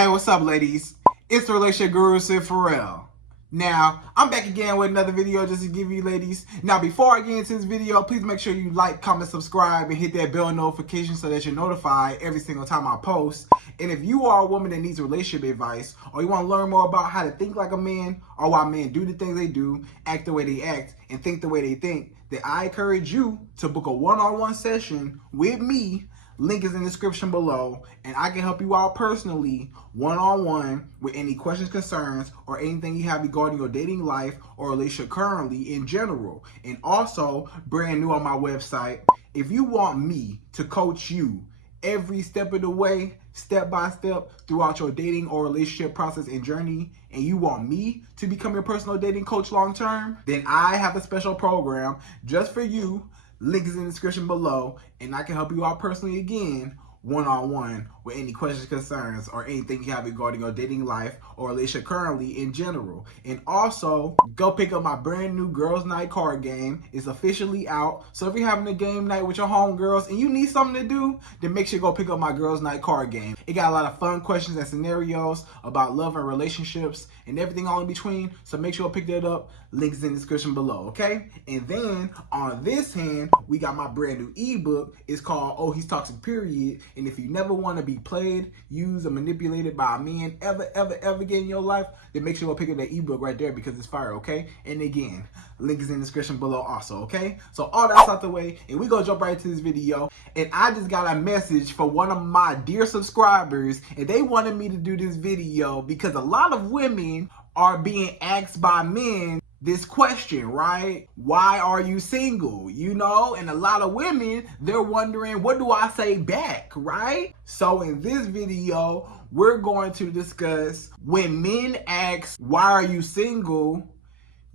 Hey, what's up, ladies? It's the relationship guru, Sydd Ferrell. Now, I'm back again with another video just to give you ladies. Now, before I get into this video, please make sure you like, comment, subscribe, and hit that bell notification so that you're notified every single time I post. And if you are a woman that needs relationship advice, or you want to learn more about how to think like a man, or why men do the things they do, act the way they act, and think the way they think, then I encourage you to book a one-on-one session with me. Link is in the description below, and I can help you out personally, one-on-one, with any questions, concerns, or anything you have regarding your dating life or relationship currently in general. And also, brand new on my website, if you want me to coach you every step of the way, step by step, throughout your dating or relationship process and journey, and you want me to become your personal dating coach long term, then I have a special program just for you. Link is in the description below, and I can help you out personally again, one-on-one, with any questions, concerns, or anything you have regarding your dating life or relationship currently in general. And also, go pick up my brand new Girls Night card game. It's officially out. So if you're having a game night with your homegirls and you need something to do, then make sure you go pick up my Girls Night card game. It got a lot of fun questions and scenarios about love and relationships and everything all in between. So make sure you pick that up. Links in the description below, okay? And then on this hand, we got my brand new ebook. It's called Oh He's Toxic Period. And if you never want to be played, used, or manipulated by a man ever again in your life, then make sure you go pick up that ebook right there because it's fire, okay? And again, link is in the description below also, okay? So all that's out the way, and we gonna jump right into this video. And I just got a message from one of my dear subscribers, and they wanted me to do this video because a lot of women are being asked by men this question, right? Why are you single? You know, and a lot of women, they're wondering, what do I say back, right? So in this video, we're going to discuss when men ask, why are you single?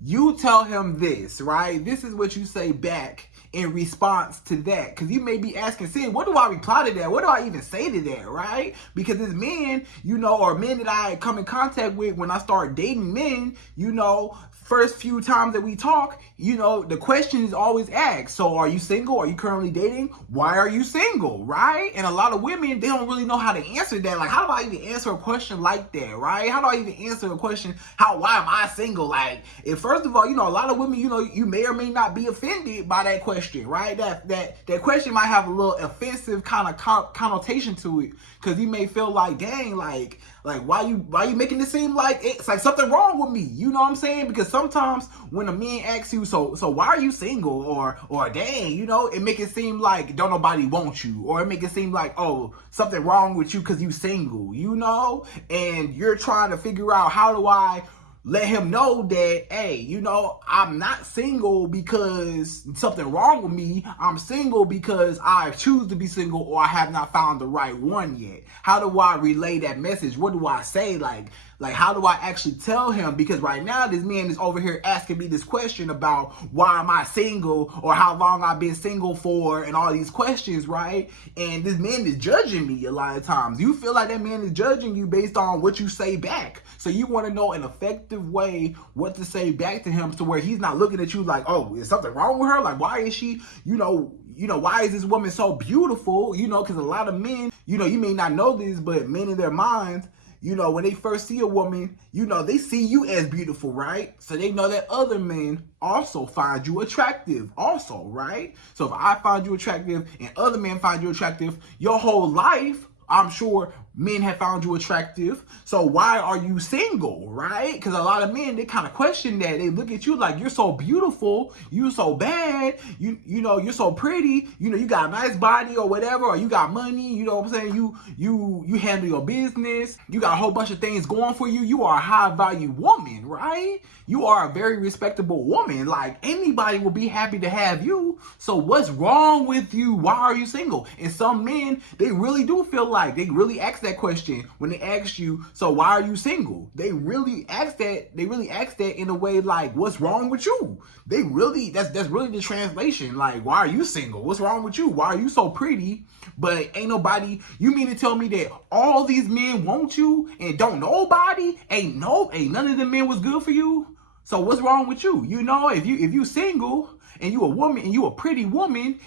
You tell him this, right? This is what you say back in response to that. Because you may be asking, Sydd, what do I reply to that? What do I even say to that, right? Because as men, you know, or men that I come in contact with when I start dating men, you know, first few times that we talk, you know, the question is always asked. So are you single? Are you currently dating? Why are you single, right? And a lot of women, they don't really know how to answer that. Like, how do I even answer a question like that, right? How do I even answer a question, why am I single? Like, if first of all, you know, a lot of women, you know, you may or may not be offended by that question, right? That question might have a little offensive kind of connotation to it. Because you may feel like, dang, like why you making it seem like it's like something wrong with me? You know what I'm saying? Because sometimes when a man asks you, so why are you single? Or dang, you know, it make it seem like don't nobody want you, or it make it seem like, oh, something wrong with you because you single, you know? And you're trying to figure out, how do I let him know that, hey, you know, I'm not single because something wrong with me. I'm single because I choose to be single, or I have not found the right one yet. How do I relay that message? What do I say? Like how do I actually tell him? Because right now this man is over here asking me this question about why am I single, or how long I've been single for, and all these questions, right? And this man is judging me a lot of times. You feel like that man is judging you based on what you say back. So you want to know an effective way what to say back to him, to where he's not looking at you like, oh, is something wrong with her? Like, why is she, you know, why is this woman so beautiful? You know, because a lot of men, you know, you may not know this, but men in their minds, you know, when they first see a woman, you know, they see you as beautiful, right? So they know that other men also find you attractive also, right? So if I find you attractive and other men find you attractive, your whole life, I'm sure men have found you attractive. So why are you single, right? Because a lot of men, they kind of question that. They look at you like, you're so beautiful, you're so bad, you know, you're so pretty, you know, you got a nice body or whatever, or you got money, you know what I'm saying? You handle your business, you got a whole bunch of things going for you. You are a high value woman, right? You are a very respectable woman. Like, anybody will be happy to have you. So what's wrong with you? Why are you single? And some men, they really do feel like, they really ask that question when they ask you, so why are you single? They really ask that in a way like, what's wrong with you? They really, that's really the translation. Like, why are you single? What's wrong with you? Why are you so pretty? But ain't nobody, you mean to tell me that all these men want you and don't nobody? Ain't none of them men was good for you? So what's wrong with you? You know, if you single and you a woman and you a pretty woman,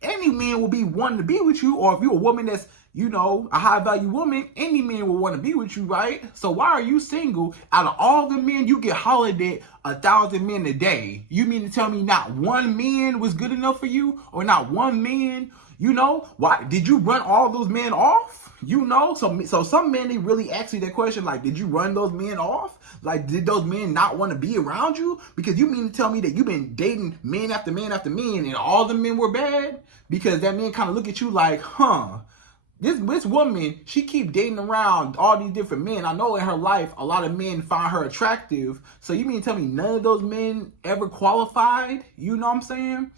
any man will be wanting to be with you. Or if you're a woman that's you know, a high value woman, any man will want to be with you, right? So why are you single? Out of all the men, you get hollered at 1,000 men a day. You mean to tell me not one man was good enough for you? Or not one man? You know, why did you run all those men off? You know, so some men, they really ask you that question, like, did you run those men off? Like, did those men not want to be around you? Because you mean to tell me that you've been dating men after men after men and all the men were bad? Because that man kind of look at you like, this woman, she keep dating around all these different men. I know in her life, a lot of men find her attractive. So you mean to tell me none of those men ever qualified? You know what I'm saying?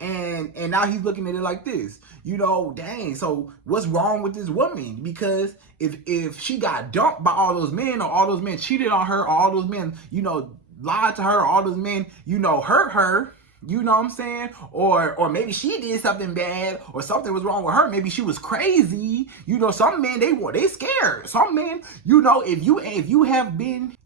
And now he's looking at it like this. You know, dang, so what's wrong with this woman? Because if she got dumped by all those men, or all those men cheated on her, or all those men, you know, lied to her, or all those men, you know, hurt her, you know what I'm saying? Or maybe she did something bad, or something was wrong with her. Maybe she was crazy. You know, some men, they scared. Some men, you know, if you have been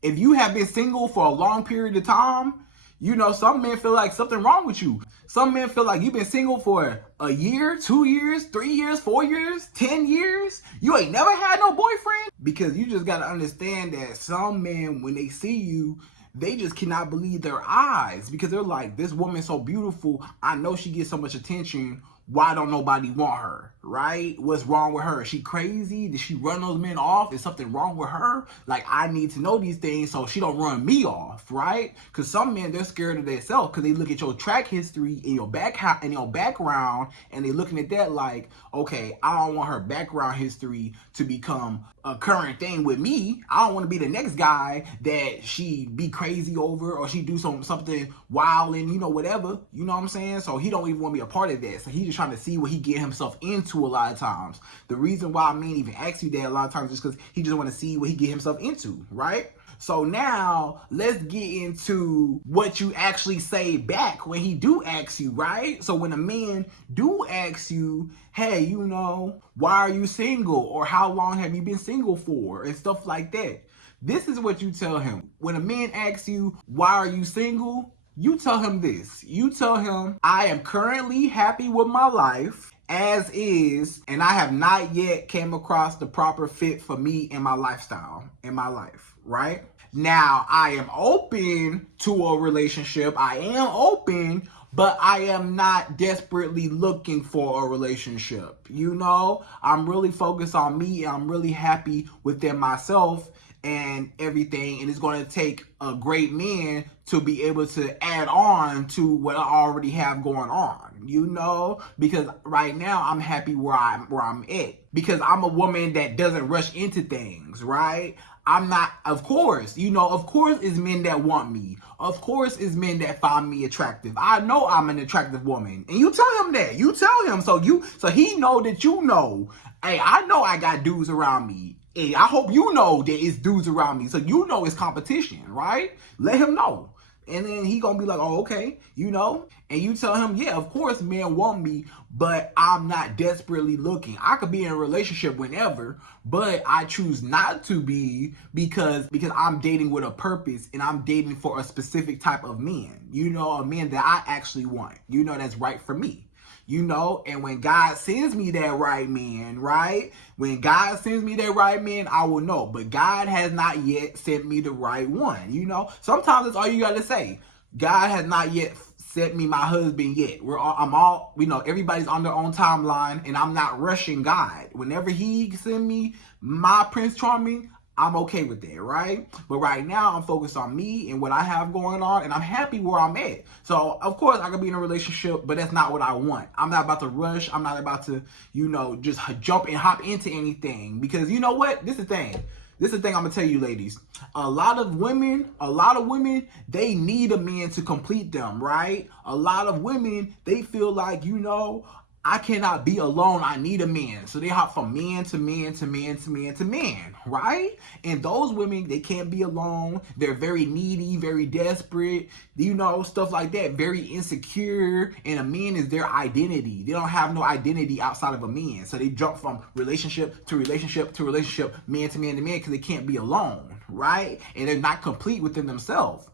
single for a long period of time, you know, some men feel like something wrong with you. Some men feel like you've been single for a year, 2 years, 3 years, 4 years, 10 years. You ain't never had no boyfriend. Because you just got to understand that some men, when they see you, they just cannot believe their eyes. Because they're like, this woman's so beautiful. I know she gets so much attention. Why don't nobody want her, right? What's wrong with her? Is she crazy? Did she run those men off? Is something wrong with her? Like, I need to know these things so she don't run me off, right? Because some men, they're scared of themselves because they look at your track history and your background, and they looking at that like, okay, I don't want her background history to become a current thing with me. I don't want to be the next guy that she be crazy over, or she do something wild and, you know, whatever. You know what I'm saying? So he don't even want to be a part of that. So he just trying to see what he get himself into a lot of times. The reason why men even ask you that a lot of times is because he just want to see what he get himself into, right? So now let's get into what you actually say back when he do ask you, right? So when a man do ask you, hey, you know, why are you single? Or how long have you been single for? And stuff like that. This is what you tell him. When a man asks you, why are you single? You tell him this. You tell him, I am currently happy with my life as is, and I have not yet came across the proper fit for me and my lifestyle in my life, right? Now, I am open to a relationship. I am open, but I am not desperately looking for a relationship. You know, I'm really focused on me, and I'm really happy within myself and everything, and it's going to take a great man to be able to add on to what I already have going on, you know, because right now I'm happy where I'm at, because I'm a woman that doesn't rush into things, right? I'm not, of course, you know, of course it's men that want me. Of course it's men that find me attractive. I know I'm an attractive woman. And you tell him that. You tell him. So he know that you know, hey, I know I got dudes around me. Hey, I hope you know that it's dudes around me. So you know it's competition, right? Let him know. And then he gonna be like, oh, okay, you know? And you tell him, yeah, of course men want me, but I'm not desperately looking. I could be in a relationship whenever, but I choose not to be because I'm dating with a purpose, and I'm dating for a specific type of man. You know, a man that I actually want. You know, that's right for me. You know, and when God sends me that right man, right? When God sends me that right man, I will know. But God has not yet sent me the right one, you know? Sometimes that's all you got to say. God has not yet sent me my husband yet. I'm all, you know, everybody's on their own timeline, and I'm not rushing God. Whenever he send me my Prince Charming, I'm okay with that, right? But right now, I'm focused on me and what I have going on, and I'm happy where I'm at. So, of course, I could be in a relationship, but that's not what I want. I'm not about to rush. I'm not about to, you know, just jump and hop into anything. Because you know what? This is the thing. This is the thing I'm going to tell you, ladies. A lot of women, they need a man to complete them, right? A lot of women, they feel like, you know, I cannot be alone. I need a man. So they hop from man to man to man to man to man, right? And those women, they can't be alone. They're very needy, very desperate, you know, stuff like that. Very insecure. And a man is their identity. They don't have no identity outside of a man. So they jump from relationship to relationship to relationship, man to man to man, because they can't be alone, right? And they're not complete within themselves.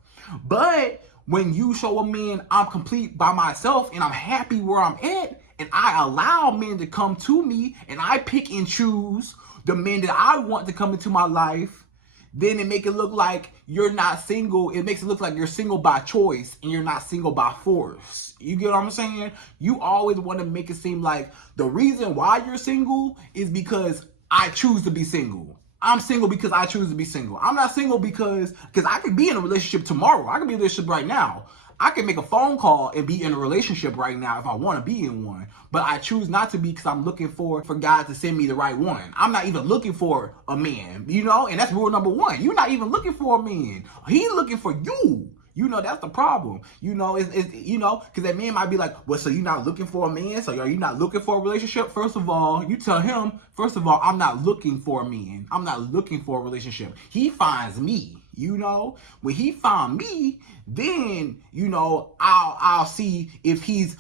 But when you show a man I'm complete by myself and I'm happy where I'm at, and I allow men to come to me, and I pick and choose the men that I want to come into my life, then it make it look like you're not single. It makes it look like you're single by choice and you're not single by force. You get what I'm saying? You always want to make it seem like the reason why you're single is because I choose to be single. I'm single because I choose to be single. I'm not single because I could be in a relationship tomorrow. I could be in a relationship right now. I can make a phone call and be in a relationship right now if I want to be in one. But I choose not to be because I'm looking for God to send me the right one. I'm not even looking for a man, you know? And that's rule number one. You're not even looking for a man. He's looking for you. You know, that's the problem. You know, it's you know, because that man might be like, well, so you're not looking for a man? So are you not looking for a relationship? First of all, you tell him, first of all, I'm not looking for a man. I'm not looking for a relationship. He finds me. You know, when he found me, then, you know, I'll see if he's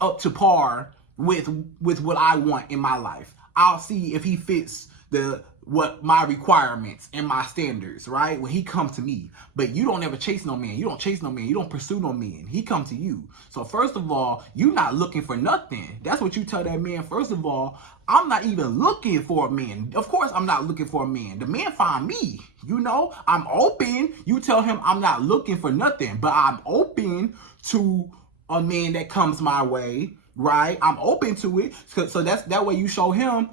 up to par with what I want in my life. I'll see if he fits what my requirements and my standards, right? When he comes to me. But you don't ever chase no man. You don't chase no man. You don't pursue no man. He come to you. So first of all, you're not looking for nothing. That's what you tell that man. First of all, I'm not even looking for a man. Of course, I'm not looking for a man. The man find me. You know, I'm open. You tell him I'm not looking for nothing, but I'm open to a man that comes my way. Right, I'm open to it, so that way you show him,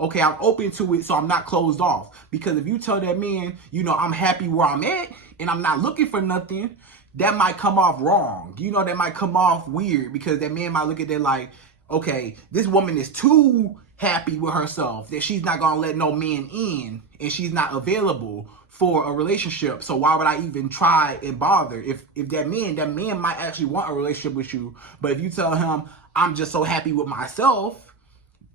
okay, I'm open to it, so I'm not closed off. Because if you tell that man, you know, I'm happy where I'm at and I'm not looking for nothing, that might come off wrong. You know, that might come off weird because that man might look at that like, okay, this woman is too happy with herself that she's not gonna let no man in, and she's not available for a relationship. So why would I even try and bother? If that man might actually want a relationship with you, but if you tell him I'm just so happy with myself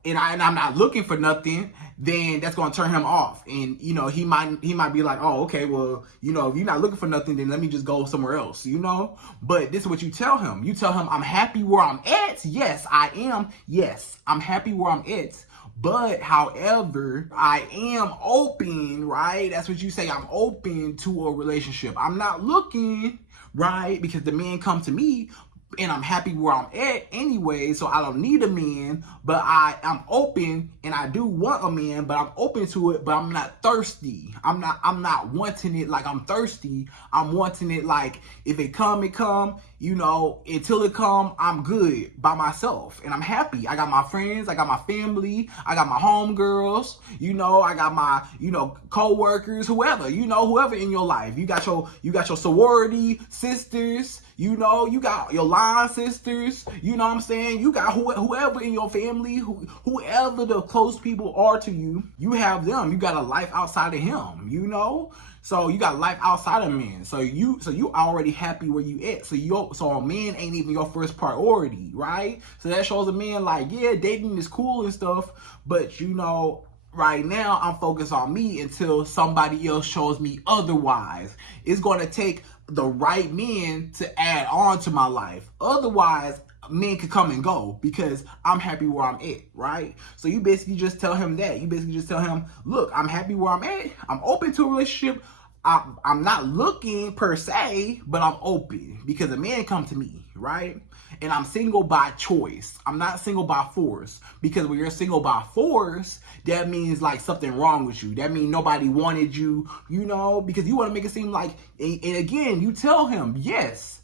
and I'm not looking for nothing, then that's gonna turn him off. And you know, he might be like, oh, okay, well, you know, if you're not looking for nothing, then let me just go somewhere else, you know? But this is what you tell him. You tell him I'm happy where I'm at. Yes, I am. Yes, I'm happy where I'm at. But however, I am open, right? That's what you say. I'm open to a relationship. I'm not looking, right? Because the man come to me and I'm happy where I'm at anyway, so I don't need a man, but I'm open and I do want a man, but I'm open to it, but I'm not thirsty. I'm not wanting it like I'm thirsty. I'm wanting it like if it come, it come, you know, until it come, I'm good by myself and I'm happy. I got my friends, I got my family, I got my homegirls, you know, I got my, you know, co-workers, whoever, you know, whoever in your life. You got your sorority sisters, you know, you got your line sisters, you know what I'm saying? You got whoever in your family, whoever the close people are to you, you have them. You got a life outside of him, you know? So you got life outside of men. So you already happy where you at. So a man ain't even your first priority, right? So that shows a man like, yeah, dating is cool and stuff, but you know, right now I'm focused on me until somebody else shows me otherwise. It's going to take the right men to add on to my life. Otherwise, men could come and go because I'm happy where I'm at, right? So you basically just tell him that. You basically just tell him, look, I'm happy where I'm at. I'm open to a relationship. I'm not looking per se, but I'm open because a man come to me, right? And I'm single by choice. I'm not single by force, because when you're single by force, that means like something wrong with you. That means nobody wanted you, you know, because you want to make it seem like, and again, you tell him, yes,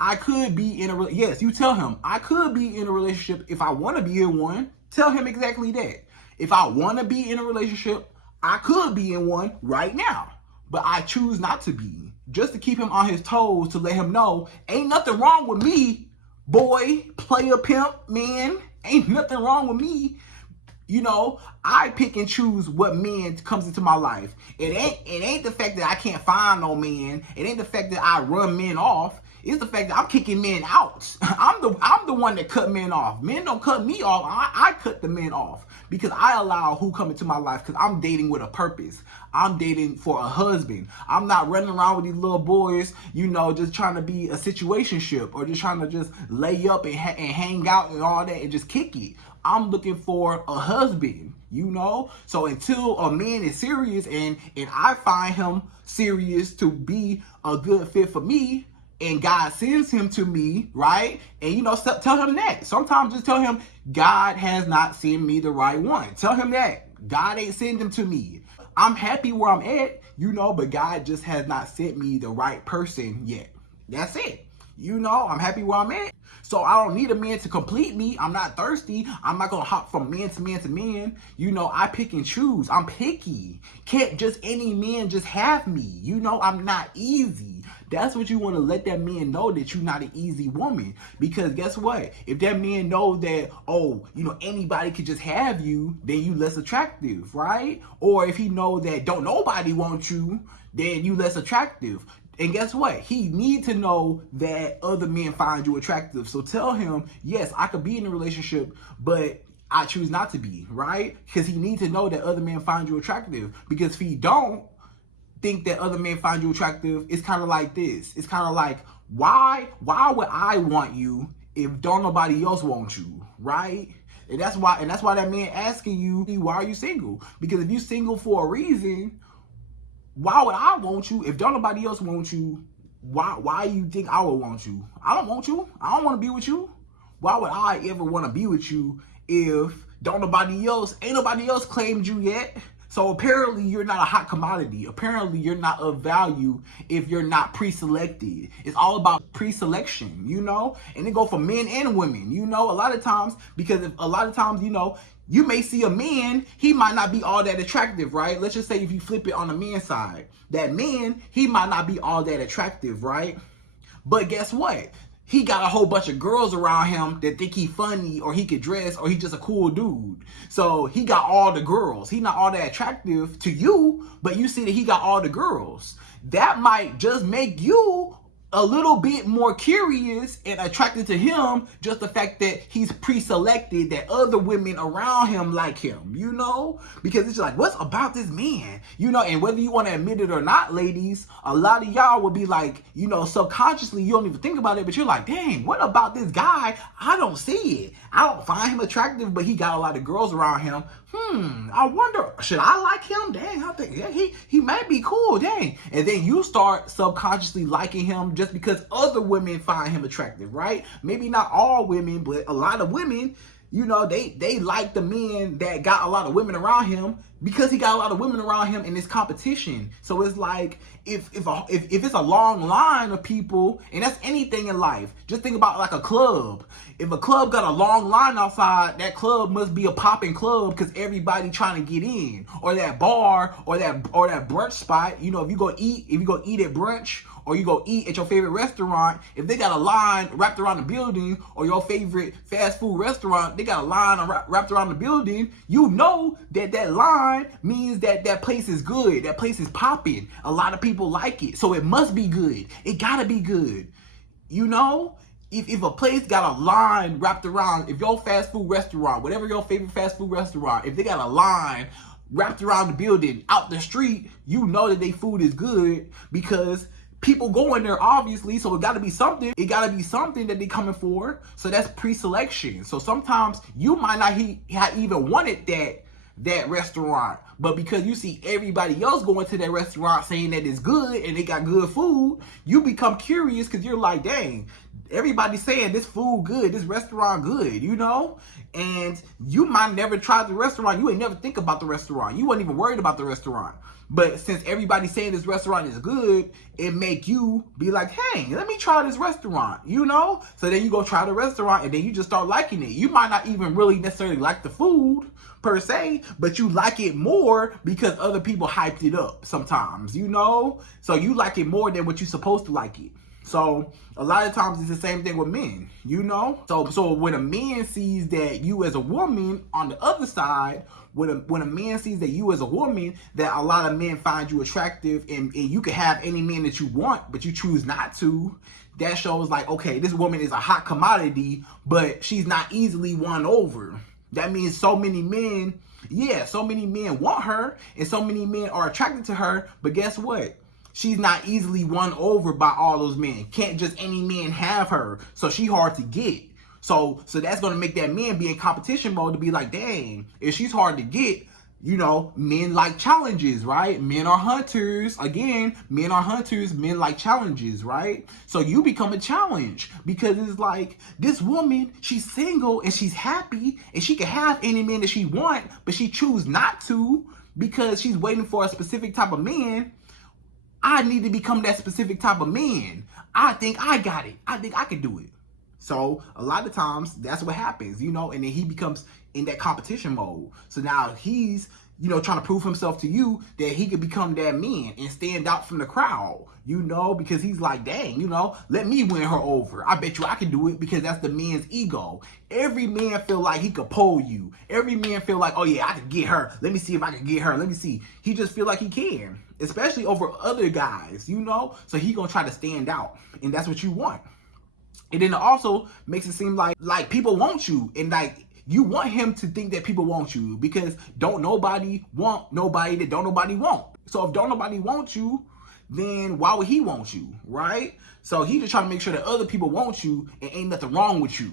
I could be in a, yes, you tell him, I could be in a relationship if I want to be in one. Tell him exactly that. If I want to be in a relationship, I could be in one right now. But I choose not to be, just to keep him on his toes, to let him know, ain't nothing wrong with me, boy, player, pimp, man, ain't nothing wrong with me. You know, I pick and choose what man comes into my life. It ain't the fact that I can't find no man. It ain't the fact that I run men off. It's the fact that I'm kicking men out. I'm the one that cut men off. Men don't cut me off. I cut the men off because I allow who come into my life because I'm dating with a purpose. I'm dating for a husband. I'm not running around with these little boys, you know, just trying to be a situationship or just trying to just lay up and hang out and all that and just kick it. I'm looking for a husband, you know? So until a man is serious and I find him serious to be a good fit for me, and God sends him to me, right? And tell him that. Sometimes just tell him, God has not sent me the right one. Tell him that. God ain't sent him to me. I'm happy where I'm at, but God just has not sent me the right person yet. That's it. I'm happy where I'm at. So I don't need a man to complete me. I'm not thirsty. I'm not gonna hop from man to man to man. I pick and choose. I'm picky. Can't just any man just have me. I'm not easy. That's what you want to let that man know, that you're not an easy woman. Because guess what? If that man knows that, anybody could just have you, then you less attractive, right? Or if he know that don't nobody want you, then you less attractive. And guess what? He needs to know that other men find you attractive. So tell him, yes, I could be in a relationship, but I choose not to be, right? Because he needs to know that other men find you attractive. Because if he don't think that other men find you attractive, it's kind of like this. It's kind of like, why would I want you if don't nobody else want you, right? And that's why that man asking you, why are you single? Because if you single for a reason, why would I want you if don't nobody else want you? Why you think I would want you? I don't want you. I don't want to be with you. Why would I ever want to be with you if ain't nobody else claimed you yet? So apparently you're not a hot commodity. Apparently you're not of value if you're not pre-selected. It's all about pre-selection, and it go for men and women, a lot of times, because you may see a man, he might not be all that attractive, right? Let's just say if you flip it on the man's side, that man, he might not be all that attractive, right? But guess what? He got a whole bunch of girls around him that think he funny, or he could dress, or he just a cool dude. So he got all the girls. He not all that attractive to you, but you see that he got all the girls. That might just make you a little bit more curious and attracted to him, just the fact that he's pre-selected, that other women around him like him, because it's just like, what's about this man, and whether you want to admit it or not, ladies, a lot of y'all will be like, subconsciously, you don't even think about it, but you're like, dang, what about this guy? I don't see it. I don't find him attractive, but he got a lot of girls around him. I wonder, should I like him? Dang, I think, yeah, he might be cool, dang. And then you start subconsciously liking him just because other women find him attractive, right? Maybe not all women, but a lot of women, they like the men that got a lot of women around him because he got a lot of women around him in this competition. So it's like, if it's a long line of people, and that's anything in life, just think about like a club. If a club got a long line outside, that club must be a popping club because everybody trying to get in. Or that bar, or that brunch spot. If you go eat at brunch, or you go eat at your favorite restaurant, if they got a line wrapped around the building, or your favorite fast food restaurant, they got a line wrapped around the building, that line means that place is good. That place is popping. A lot of people like it. So it must be good. It gotta be good. If a place got a line wrapped around, if your fast food restaurant, whatever your favorite fast food restaurant, if they got a line wrapped around the building out the street, that their food is good because people go in there, obviously, so it got to be something. It got to be something that they coming for. So that's pre-selection. So sometimes you might not even wanted that restaurant, but because you see everybody else going to that restaurant saying that it's good and they got good food, you become curious because you're like, dang, everybody's saying this food good, this restaurant good, and you might never try the restaurant. You ain't never think about the restaurant. You wasn't even worried about the restaurant. But since everybody's saying this restaurant is good, it make you be like, hey, let me try this restaurant, So then you go try the restaurant and then you just start liking it. You might not even really necessarily like the food per se, but you like it more because other people hyped it up sometimes, So you like it more than what you're supposed to like it. So a lot of times it's the same thing with men, So when a man sees that you as a woman on the other side, when a man sees that you as a woman, that a lot of men find you attractive and you can have any man that you want, but you choose not to, that shows like, okay, this woman is a hot commodity, but she's not easily won over. That means so many men want her and so many men are attracted to her, but guess what? She's not easily won over by all those men. Can't just any man have her. So she hard to get. So that's going to make that man be in competition mode to be like, dang, if she's hard to get, You know, men like challenges, right? Men are hunters. Again, men are hunters. Men like challenges, right? So you become a challenge because it's like this woman, she's single and she's happy and she can have any man that she want, but she choose not to because she's waiting for a specific type of man. I need to become that specific type of man. I think I got it. I think I can do it. So a lot of times that's what happens, you know, and then he becomes in that competition mode. So now he's, you know, trying to prove himself to you that he could become that man and stand out from the crowd, you know, because he's like, dang, you know, let me win her over. I bet you I can do it because that's the man's ego. Every man feel like he could pull you. Every man feel like, oh yeah, I can get her. Let me see if I can get her. Let me see. He just feel like he can, especially over other guys, you know, so he gonna try to stand out, and that's what you want. And then it also makes it seem like people want you, and like you want him to think that people want you, because don't nobody want nobody that don't nobody want. So if don't nobody want you, then why would he want you, right? So he just trying to make sure that other people want you and ain't nothing wrong with you.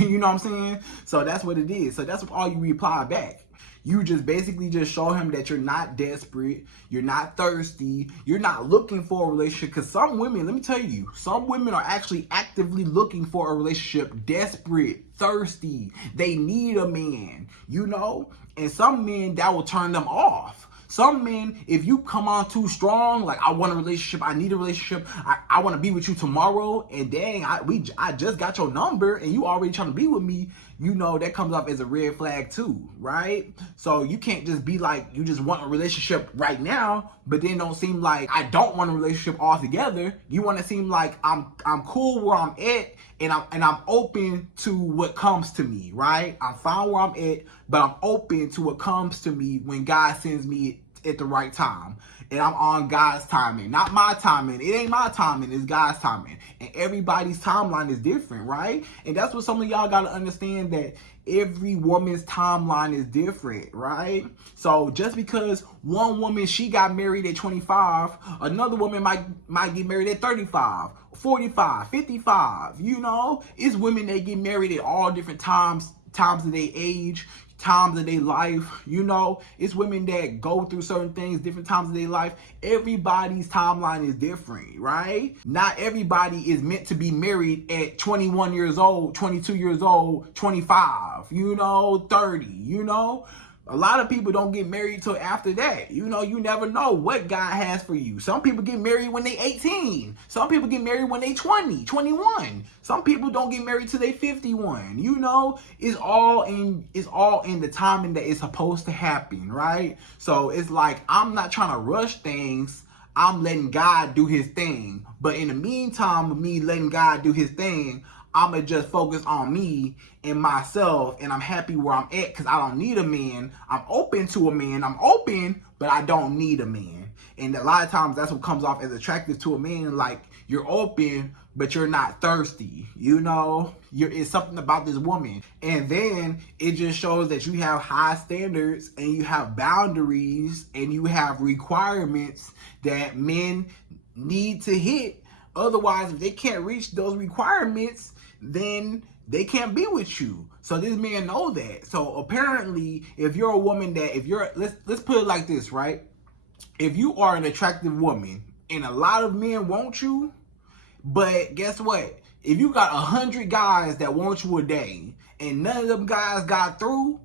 You know what I'm saying? So that's what it is. So that's what all you reply back. You just basically just show him that you're not desperate, you're not thirsty, you're not looking for a relationship. Because some women, let me tell you, some women are actually actively looking for a relationship, desperate, thirsty. They need a man, you know? And some men, that will turn them off. Some men, if you come on too strong, like I want a relationship, I need a relationship, I want to be with you tomorrow, and dang, I just got your number and you already trying to be with me, you know, that comes off as a red flag too, right? So you can't just be like, you just want a relationship right now, but then don't seem like I don't want a relationship altogether. You want to seem like I'm cool where I'm at, and I'm open to what comes to me, right? I'm fine where I'm at, but I'm open to what comes to me when God sends me at the right time. And I'm on God's timing, not my timing. It ain't my timing, it's God's timing. And everybody's timeline is different, right? And that's what some of y'all gotta understand, that every woman's timeline is different, right? So just because one woman, she got married at 25, another woman might get married at 35, 45, 55, you know? It's women that get married at all different times of their age, times of their life, you know. It's women that go through certain things, different times of their life. Everybody's timeline is different, right? Not everybody is meant to be married at 21 years old, 22 years old, 25, you know, 30, you know. A lot of people don't get married till after that. You know, you never know what God has for you. Some people get married when they 18. Some people get married when they 20, 21. Some people don't get married till they 51. You know, it's all in the timing that it's supposed to happen, right? So it's like, I'm not trying to rush things. I'm letting God do his thing. But in the meantime of me letting God do his thing, I'm going to just focus on me and myself, and I'm happy where I'm at because I don't need a man. I'm open to a man. I'm open, but I don't need a man. And a lot of times that's what comes off as attractive to a man. Like, you're open, but you're not thirsty. You know, it's something about this woman. And then it just shows that you have high standards and you have boundaries and you have requirements that men need to hit. Otherwise, if they can't reach those requirements, then they can't be with you. So this man know that. So apparently, if you're a woman that, let's put it like this, right? If you are an attractive woman and a lot of men want you, but guess what? If you got 100 guys that want you a day and none of them guys got through,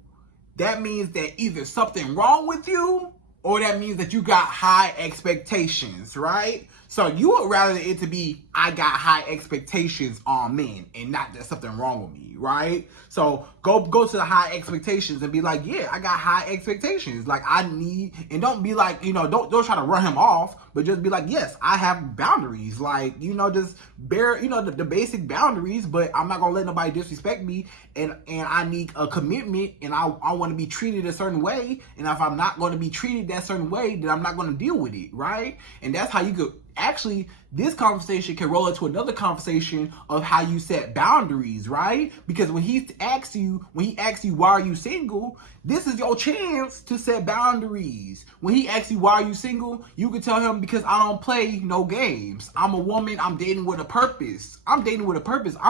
that means that either something wrong with you, or that means that you got high expectations, right? So you would rather it to be, I got high expectations on men and not there's something wrong with me, right? So go to the high expectations and be like, yeah, I got high expectations. Like, I need, and don't be like, you know, don't try to run him off, but just be like, yes, I have boundaries. Like, you know, just bear, you know, the basic boundaries, but I'm not gonna let nobody disrespect me, and I need a commitment, and I want to be treated a certain way, and if I'm not going to be treated that certain way, then I'm not going to deal with it, right? And that's how you could actually, this conversation can roll into another conversation of how you set boundaries, right? Because when he asks you, why are you single, this is your chance to set boundaries. When he asks you, why are you single, you can tell him, because I don't play no games. I'm a woman, I'm dating with a purpose. I'm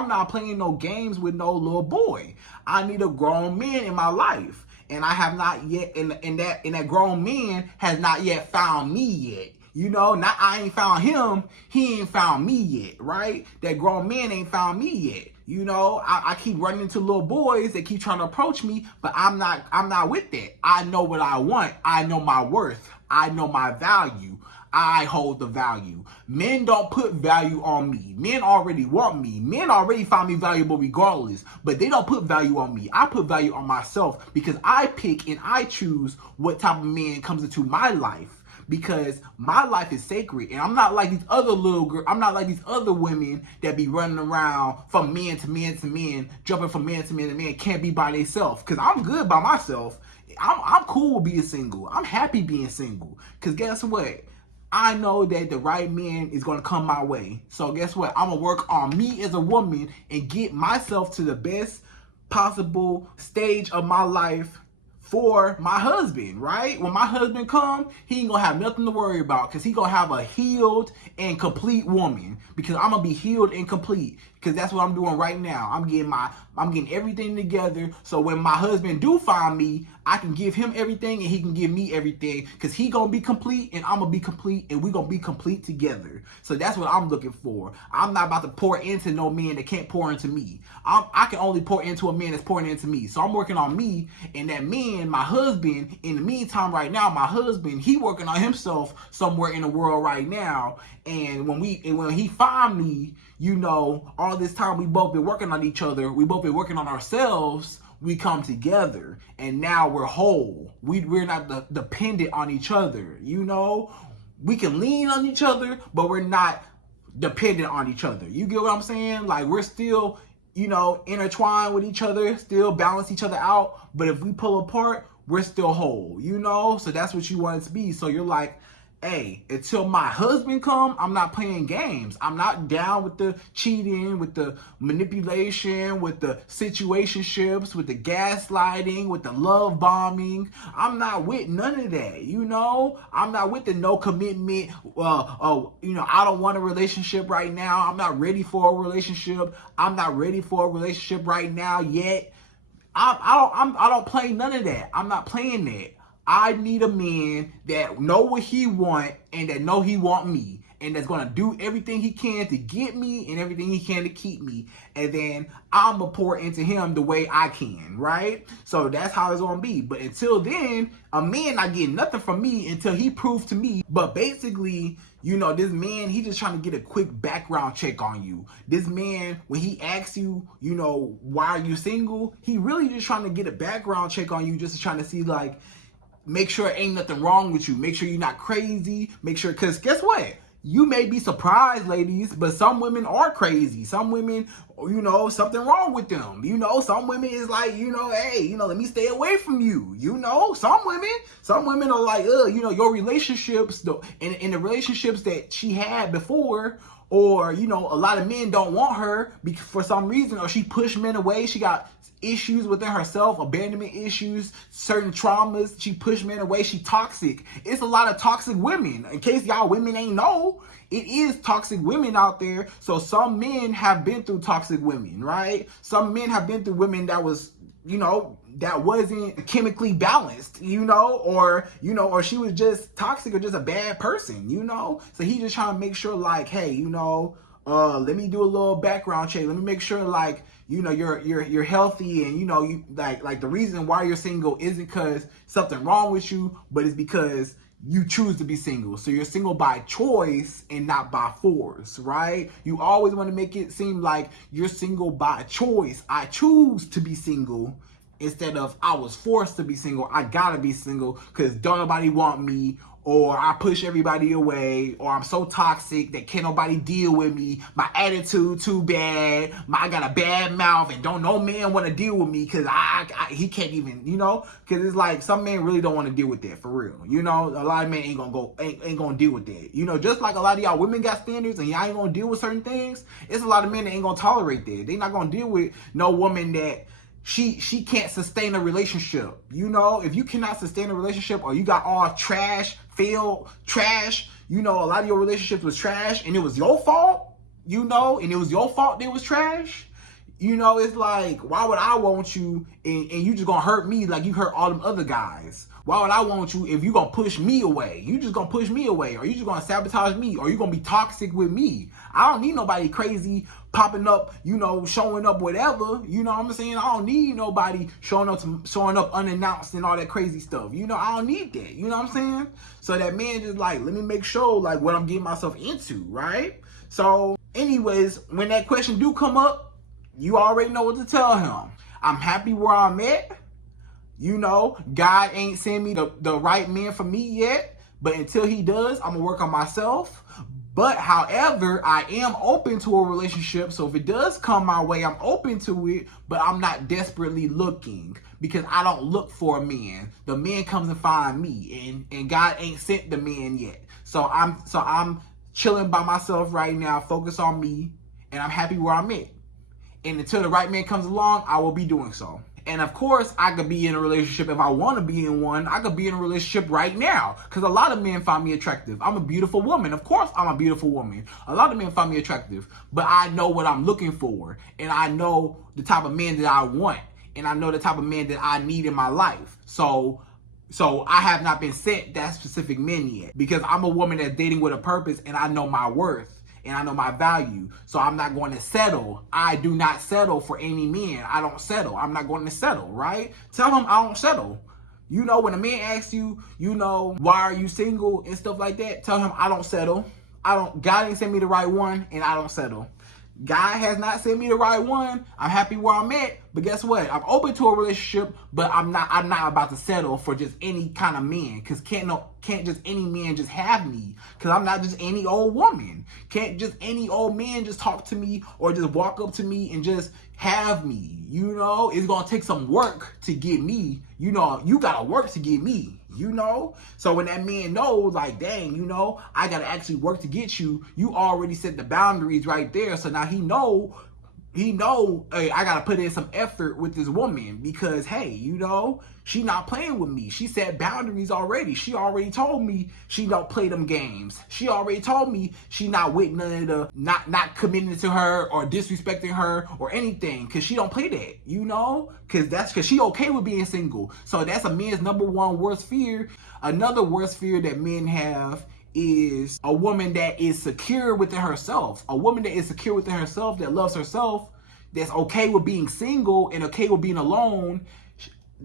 not playing no games with no little boy. I need a grown man in my life. and I have not yet, and that grown man has not yet found me yet. You know, not I ain't found him, he ain't found me yet, right? That grown man ain't found me yet. You know, I keep running into little boys that keep trying to approach me, but I'm not with that. I know what I want. I know my worth. I know my value. I hold the value. Men don't put value on me. Men already want me. Men already find me valuable regardless, but they don't put value on me. I put value on myself because I pick and I choose what type of man comes into my life. Because my life is sacred, and I'm not like these other little girls. I'm not like these other women that be running around from man to man to man, jumping from man to man to man, can't be by themselves. Because I'm good by myself. I'm cool with being single. I'm happy being single. Because guess what? I know that the right man is going to come my way. So guess what? I'm going to work on me as a woman and get myself to the best possible stage of my life for my husband, right? When my husband come, he ain't gonna have nothing to worry about because he gonna have a healed and complete woman, because I'm gonna be healed and complete, because that's what I'm doing right now. I'm getting everything together, so when my husband do find me, I can give him everything and he can give me everything, because he gonna be complete and I'm gonna be complete and we gonna be complete together. So that's what I'm looking for. I'm not about to pour into no man that can't pour into me. I can only pour into a man that's pouring into me. So I'm working on me, and that man, my husband, in the meantime right now, my husband, he working on himself somewhere in the world right now. And when he find me, you know, all this time we both been working on each other, we both been working on ourselves, we come together and now we're whole. We're not dependent on each other, you know? We can lean on each other, but we're not dependent on each other. You get what I'm saying? Like, we're still, you know, intertwined with each other, still balance each other out, but if we pull apart, we're still whole, you know? So that's what you want it to be. So you're like, hey, until my husband come, I'm not playing games. I'm not down with the cheating, with the manipulation, with the situationships, with the gaslighting, with the love bombing. I'm not with none of that, you know? I'm not with the no commitment. You know, I don't want a relationship right now. I'm not ready for a relationship. I'm not ready for a relationship right now yet. I don't play none of that. I'm not playing that. I need a man that know what he want and that know he want me, and that's gonna do everything he can to get me and everything he can to keep me, and then I'm gonna pour into him the way I can, right? So that's how it's gonna be. But until then, a man not getting nothing from me until he proves to me. But basically, you know, this man, he just trying to get a quick background check on you. This man, when he asks you, you know, why are you single? He really just trying to get a background check on you, just trying to see, like, make sure ain't nothing wrong with you. Make sure you're not crazy. Make sure, because guess what? You may be surprised, ladies, but some women are crazy. Some women, you know, something wrong with them. You know, some women is like, you know, hey, you know, let me stay away from you. You know, some women are like, you know, your relationships, in the relationships that she had before, or, you know, a lot of men don't want her for some reason, or she pushed men away. She got issues within herself, abandonment issues, certain traumas. She pushed men away. She toxic. It's a lot of toxic women. In case y'all women ain't know, it is toxic women out there. So some men have been through toxic women, right? Some men have been through women that was, you know, that wasn't chemically balanced, you know, or she was just toxic or just a bad person, you know? So he just trying to make sure, like, hey, you know, let me do a little background check. Let me make sure, like, you know, you're healthy, and, you know, you like the reason why you're single isn't because something wrong with you, but it's because you choose to be single. So you're single by choice and not by force, right? You always want to make it seem like you're single by choice. I choose to be single instead of I was forced to be single. I gotta be single because don't nobody want me, or I push everybody away, or I'm so toxic that can't nobody deal with me. My attitude too bad. I got a bad mouth, and don't no man want to deal with me because he can't even, you know, because it's like some men really don't want to deal with that for real. You know, a lot of men ain't gonna deal with that. You know, just like a lot of y'all women got standards and y'all ain't gonna deal with certain things. It's a lot of men that ain't gonna tolerate that. They not gonna deal with no woman that she can't sustain a relationship. You know, if you cannot sustain a relationship, or you got all failed trash, you know, a lot of your relationships was trash and it was your fault, you know, and it was your fault that it was trash, You know, it's like, why would I want you and you just gonna hurt me like you hurt all them other guys? Why would I want you if you gonna push me away? You just gonna push me away, or you just gonna sabotage me, or you gonna be toxic with me? I don't need nobody crazy popping up, you know, showing up whatever. You know what I'm saying? I don't need nobody showing up unannounced and all that crazy stuff. You know, I don't need that. You know what I'm saying? So that man just like, let me make sure like what I'm getting myself into, right? So anyways, when that question do come up, you already know what to tell him. I'm happy where I'm at. You know, God ain't sent me the right man for me yet. But until he does, I'm going to work on myself. But however, I am open to a relationship. So if it does come my way, I'm open to it. But I'm not desperately looking, because I don't look for a man. The man comes and find me. And God ain't sent the man yet. So I'm chilling by myself right now, focus on me. And I'm happy where I'm at. And until the right man comes along, I will be doing so. And of course, I could be in a relationship if I want to be in one. I could be in a relationship right now, because a lot of men find me attractive. I'm a beautiful woman. Of course, I'm a beautiful woman. A lot of men find me attractive, but I know what I'm looking for, and I know the type of man that I want, and I know the type of man that I need in my life. So I have not been sent that specific man yet, because I'm a woman that's dating with a purpose, and I know my worth. And I know my value. So I'm not going to settle. I do not settle for any man. I don't settle. I'm not going to settle, right? Tell him I don't settle. You know, when a man asks you, you know, why are you single and stuff like that, tell him I don't settle. God ain't sent me the right one, and I don't settle. God has not sent me the right one. I'm happy where I'm at, but guess what? I'm open to a relationship, but I'm not about to settle for just any kind of man, because can't just any man just have me, because I'm not just any old woman. Can't just any old man just talk to me or just walk up to me and just have me. You know, it's gonna take some work to get me. You know, you gotta work to get me. You know, so when that man knows, like, dang, you know, I gotta actually work to get you, you already set the boundaries right there. So now he know, hey, I gotta put in some effort with this woman, because hey, you know, she not playing with me. She set boundaries already. She already told me she don't play them games. She already told me she not with none of the not committing to her or disrespecting her or anything, because she don't play that, you know, because she okay with being single. So that's a man's number one worst fear. Another worst fear that men have is a woman that is secure within herself. A woman that is secure within herself, that loves herself, that's okay with being single and okay with being alone.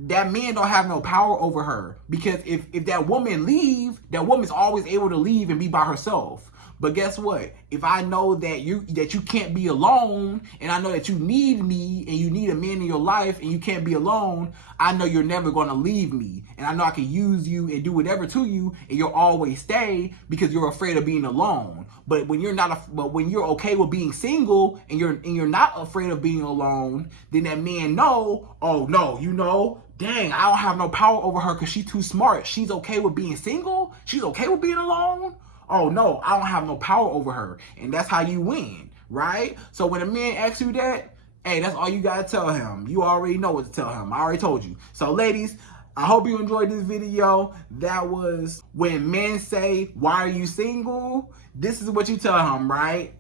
That man don't have no power over her, because if that woman leave, that woman's always able to leave and be by herself. But guess what? If I know that you can't be alone, and I know that you need me and you need a man in your life and you can't be alone, I know you're never going to leave me. And I know I can use you and do whatever to you, and you'll always stay because you're afraid of being alone. But when you're okay with being single and you're not afraid of being alone, then that man know, oh no, you know, dang, I don't have no power over her because she's too smart. She's okay with being single? She's okay with being alone? Oh no, I don't have no power over her. And that's how you win, right? So when a man asks you that, hey, that's all you gotta tell him. You already know what to tell him. I already told you. So ladies, I hope you enjoyed this video. That was when men say, why are you single? This is what you tell him, right?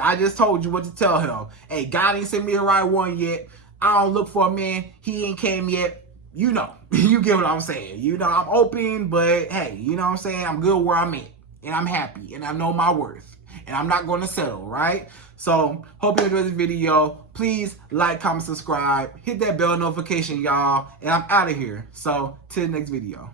I just told you what to tell him. Hey, God ain't sent me the right one yet. I don't look for a man. He ain't came yet. You know, you get what I'm saying. You know, I'm open, but hey, you know what I'm saying? I'm good where I'm at. And I'm happy, and I know my worth, and I'm not going to settle, right? So, hope you enjoyed this video. Please like, comment, subscribe, hit that bell notification, y'all, and I'm out of here. So, till the next video.